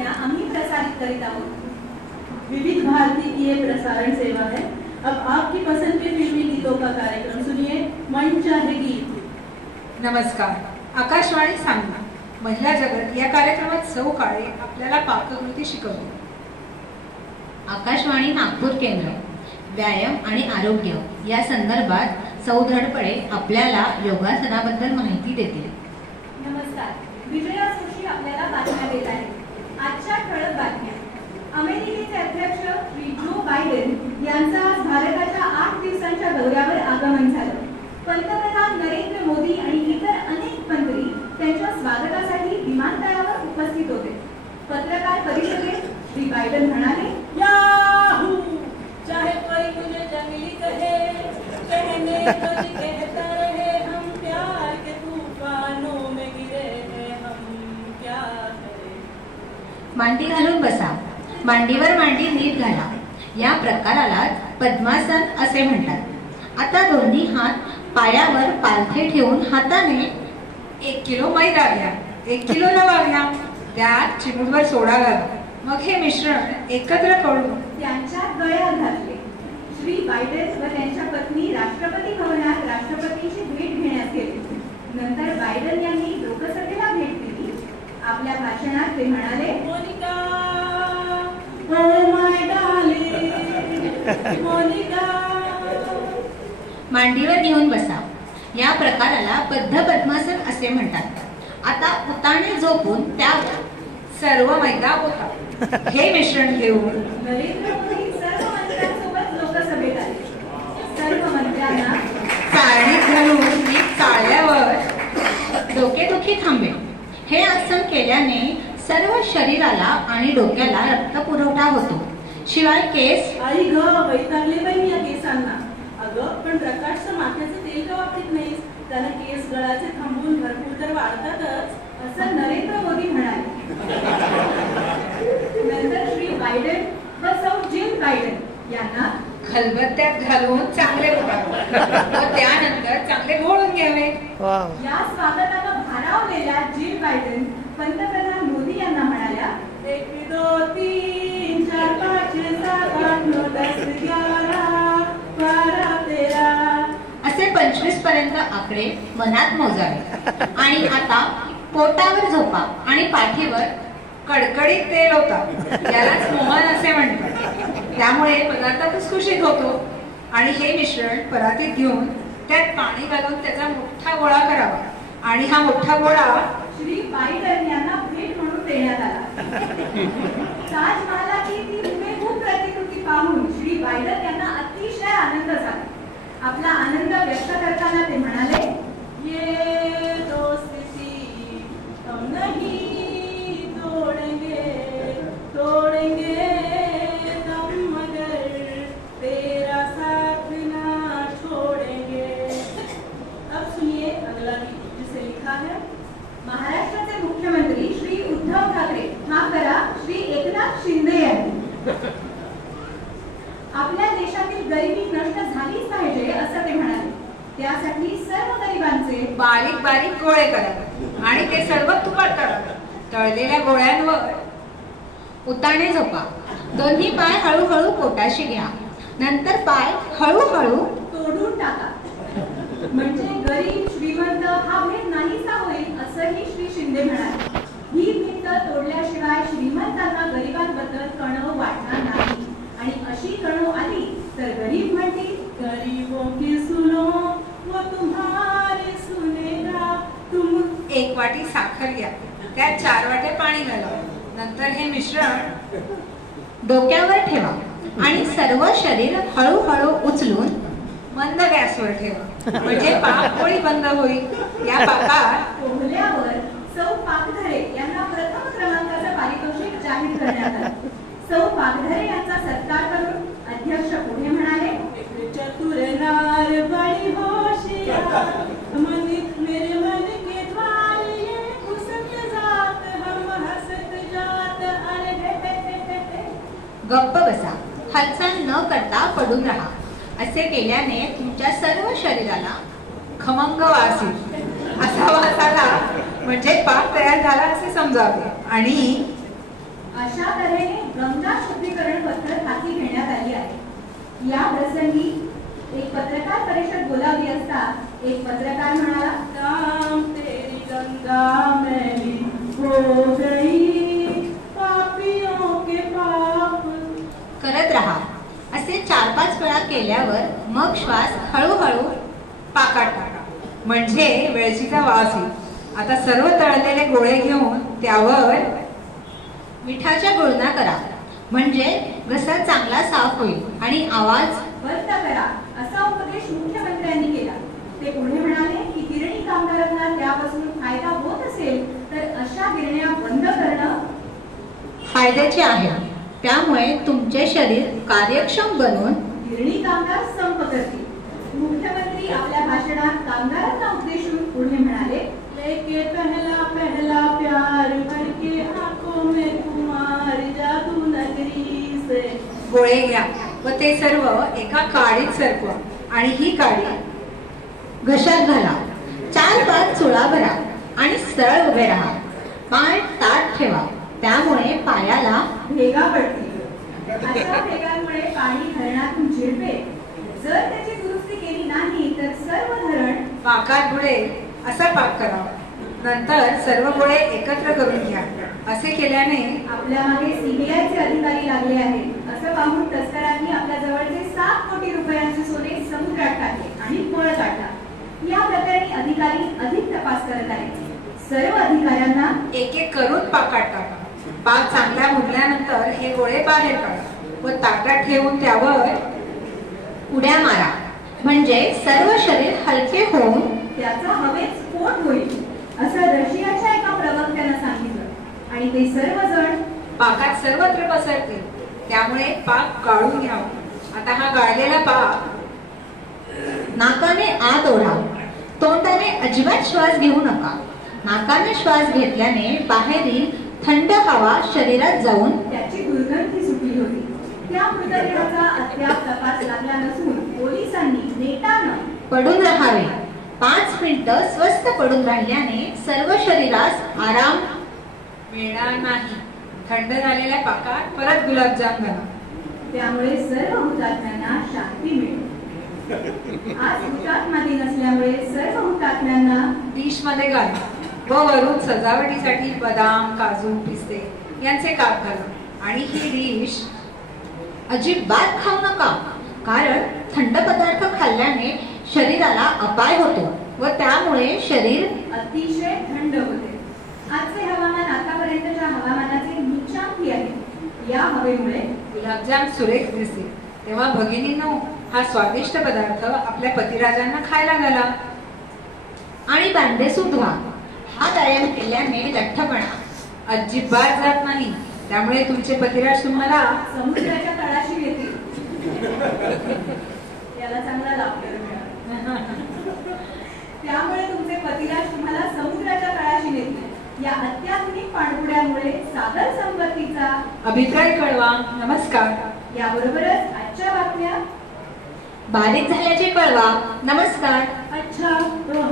बातम्या आम्ही प्रसारित करीत आहोत। विविध भारती की ये प्रसारण सेवा है। अब आपकी पसंद के फिल्मी गीतों का कार्यक्रम सुनिए, मन चाहे गीत। नमस्कार, आकाशवाणी सांगली महिला जगत या कार्यक्रमात सौ काळे आपल्याला पाककृती शिकवते। आकाशवाणी नागपूर केंद्र व्यायाम आणि आरोग्य या संदर्भात सौ धडपडे आपल्याला योगासनाबद्दल माहिती देतील। नमस्कार, विजया जोशी आपल्याला बातम्या देत आहे। आजच्या ठळक बातम्या। अमेरिकेचे अध्यक्ष श्री जो बायडेन यांचा आज भारताच्या 8 दिवसांच्या दौऱ्यावर आगमन झालं। पंतप्रधान नरेंद्र मोदी आणि इतर अनेक मंत्री त्यांच्या स्वागतासाठी विमानतळावर उपस्थित होते। पत्रकार परिषदेत श्री बायडेन म्हणाले, याहू चाहे कोई मुझे जंगली कहे, कहने को कहता रहे, हम प्यार के तूफानों में गिरे हैं, हम क्या करें। मांडी घालून बसा, मांडीवर मांडी नीट घाला या प्रकाराला पद्मासन असे म्हणतात। आता दोन्ही हात पायावर पालथे ठेवून हाताने 1 किलो मैदा घ्या, 1 किलो रवा घ्या, त्यात चिमूटभर सोडा घाला, मग हे मिश्रण एकत्र करून त्यांच्या गळ्यात घातले। श्री बायडेन व त्यांच्या पत्नी राष्ट्रपती भवनात राष्ट्रपतींची भेट घेण्यास गेले। नंतर बायडेन यांनी लोकसभेला भेट दिली। आपल्या भाषणात ते म्हणाले, Monica, oh my darling, Monica. मांडीवर घेऊन बसा या प्रकाराला बद्ध पद्मासन असे म्हणतात। आता उताने झोपून त्यावर सर्व मैदा होता, हे मिश्रण घेऊन नरेंद्र मोदी सर्व मंत्र्यांसोबत लोकसभेत आले। सर्व मंत्र्यांना चाळणीत घालून नीट चाळल्यावर डोकेदुखी थांबेल। हे आसन केल्याने सर्व शरीराला आणि डोक्याला रक्त पुरवठा होतो। शिवाय केस आई ग, वैतागले बाई या केसांना। अगं, पण प्रकाशचं माथ्याचं तेल का वापरत नाहीस? त्याला केस गळाचे थांबून भरपूर तर वाढतातच, असं नरेंद्र मोदी म्हणाले। नंतर श्री बायडेन व सौ जिल बायडेन यांना खलबत्त्यात घालून चांगले उकाळून व त्यानंतर चांगले घोळून घ्यावे। या स्वागताला भारावलेल्या जिल बायडेन पंतप्रधान मोदी यांना म्हणाल्या, 1 2 3 4 5 6 7 8 9 10 11 12 13 असे 25 पर्यंत आकडे मनात मोजावे। आणि आता पोटावर झोपा आणि पाठीवर कडकडीत तेल होता, यालाच मोहन असे म्हणतात। त्यामुळे पदार्थ खुसखुशीत होतो। आणि हे मिश्रण परातीत घेऊन त्यात पाणी घालून त्याचा मोठा गोळा करावा आणि हा मोठा गोळा श्री बायडेन यांना भेट म्हणून देण्यात आला। ताजमहालाची ती हुबेहूब प्रतिकृती पाहून श्री बायडेन यांना अतिशय आनंद झाला। आपला आनंद व्यक्त करताना ते म्हणाले, ये दोस्ती हम नहीं तोड़ेंगे, तोड़ेंगे हम मगर तेरा साथ ना छोड़ेंगे। अब सुनिए अगला गीत, जिसे लिखा है महाराष्ट्राचे मुख्यमंत्री श्री उद्धव ठाकरे, माफ करा श्री एकनाथ शिंदे यांनी आपल्या देशातील गरिबी नष्ट झालीच पाहिजे असं ते म्हणाले। त्यासाठी सर्व गरिबांचे बारीक बारीक गोळे करावे आणि ते सर्व तुपात तळावे। तळलेल्या गोळ्यांवर उताने झोपा, दोन्ही पाय हळूहळू पोटाशी घ्या, नंतर पाय हळूहळू तोडून टाका, म्हणजे गरीब श्रीमंत हा भेद नाहीसा होईल असंही श्री शिंदे म्हणाले। ही भिंत तोडल्याशिवाय श्रीमंतांना गरिबांबद्दल कणव वाटणार नाही आणि अशी कणव आली तर गरीब म्हणतील, गरीबों की सुनो वो तुम्हारी सुनेगा। तुम 1 वाटी साखर घ्या, त्यात 4 वाटे पाणी घाला, नंतर हे मिश्रण डोक्यावर ठेवा आणि सर्व शरीर हळूहळू उचलून मंद गॅसवर ठेवा, म्हणजे पाकपोळी बंद होईल। या पाकात पोहल्यावर सौ पाकधरे यांना प्रथम क्रमांकाचं पारितोषिक जाहीर करण्यात आलं। सौ पाकधरे यांचा सत्कार करून अध्यक्ष पुढे म्हणाले, चतुर नार बड़ी होशियार, मेरे मन के द्वार ये घुसत जात, हम हसत जात, अरे हे हे हे हे। गप्प बसा, हालचाल न करता पडून राहा। असे केल्याने तुमच्या सर्व शरीराला खमंग वास येईल। असा वास आला म्हणजे पाक तयार झाला असे समजावे। आणि अशा तऱ्हेने गंगा शुद्धीकरण पद्धत हाती घेण्यात आली आहे. या प्रसंगी एक पत्रकार परिषद बोलावी असता एक पत्रकार म्हणाला, काम तेरी गंगा मैली हो गई, पापियों के पाप. करत राहा. असे 4-5 वेळा केल्यावर मग श्वास हळूहळू पाकात टाका, म्हणजे वेळचीचा वास येईल. आता सर्व तळलेले गोळे घेऊन त्यावर मिठाच्या गुळण्या करा, म्हणजे घसा चांगला साफ होईल आणि आवाज बंद करा, असा उपदेश मुख्यमंत्र्यांनी केला. ते पुढे म्हणाले की गिरणी कामगारांना त्यापासून फायदा होत असेल तर अशा गिरण्या बंद करणं फायद्याचे आहे. त्यामुळे तुमचे शरीर कार्यक्षम बनून गिरणी कामगार संप करतील. मुख्यमंत्री आपल्या भाषणात कामगारांना उद्देशून पुढे म्हणाले, लेके पहला पहला प्यार करके आंखों में कुमार जादू नगरी से. गोळे घ्या व ते सर्व एका काडीत सरकवा आणि ही काडी घशात घाला. 4-5 चुळा भरा आणि सरळ उभे राहा. पाय ताठ ठेवा, त्यामुळे पायाला भेगा पडतील. अशा भेगांमुळे पाणी धरणातून झिरपेल. जर त्याची दुरुस्ती केली नाही तर सर्व धरण पाकात बुडेल. असा पाक करावा. नंतर सर्व गोळे एकत्र करून घ्या. असे केल्याने आपल्या मागे सीबीआयचे अधिकारी लागले आहेत असं पाहून तस्करांनी आपल्या जवळचे 7 कोटी रुपयांचे सोने समुद्रात टाकले आणि पळ काढला. या प्रकरणी अधिकारी अधिक तपास करत आहेत. सर्व अधिकाऱ्यांना एक एक करून पाकात टाका. पाक चांगला मुरल्यानंतर हे गोळे बाहेर काढा व ताटात ठेवून त्यावर उड्या मारा, म्हणजे सर्व शरीर हलके होऊन त्याचा हवेत स्फोट होईल असं रशियाच्या एका प्रवक्त्यानं सांगितलं. आणि ते सर्वजण पाकात सर्वत्र पसरतील. त्यामुळे पाक गाळून घ्यावा. आता हा गाळलेला पाक नाकाने आत ओढा. तोंडाने अजिबात श्वास घेऊ नका. नाकाने श्वास घेतल्याने बाहेरील थंड हवा शरीरात जाऊन त्याची दुर्गंधी सुटली होती. त्या मृतदेहाचा अद्याप तपास लागला नसून पोलिसांनी नेटानं पडून राहावे. 5 मिनिटं स्वस्थ पडून राहिल्याने सर्व शरीरास आराम मिळणार नाही. थंड झालेल्या पाकात परत गुलाबजाम घाला. त्यामुळे सर्व हुतात्म्यांना शांती मिळेल. आज हुतात्मा दिन असल्यामुळे सर्व हुतात्म्यांना डिश मध्ये घाला व वरून सजावटीसाठी बदाम, काजू, पिस्ते यांचे काप घाला. आणि ही डिश अजिबात खाऊ नका, कारण थंड पदार्थ खाल्ल्याने शरीराला अपाय होतो व त्यामुळे शरीर अतिशय थंड होते. आजचे हवामान आतापर्यंतच्या हवामानाचे नीचांकी आहे. या हवेमुळे गुलाबजाम सुरेख दिसतील. तेव्हा भगिनींनो, हा स्वादिष्ट पदार्थ आपल्या पतिराजांना खायला घाला. आणि बांधेसूद व्हा. हा व्यायाम केल्याने लठ्ठपणा अजिबात जात नाही. त्यामुळे तुमचे पतिराज तुम्हाला समुद्राच्या तळाशी येतील. याला चांगला लाभ त्यामुळे तुमचे पतिराज तुम्हाला समुद्राच्या तळाशी नेतील. या अत्याधुनिक पाणबुड्यामुळे सागर संपत्तीचा अभिप्राय कळवा. नमस्कार. याबरोबरच आजच्या बातम्या बारीक झाल्याचे कळवा. नमस्कार. अच्छा तो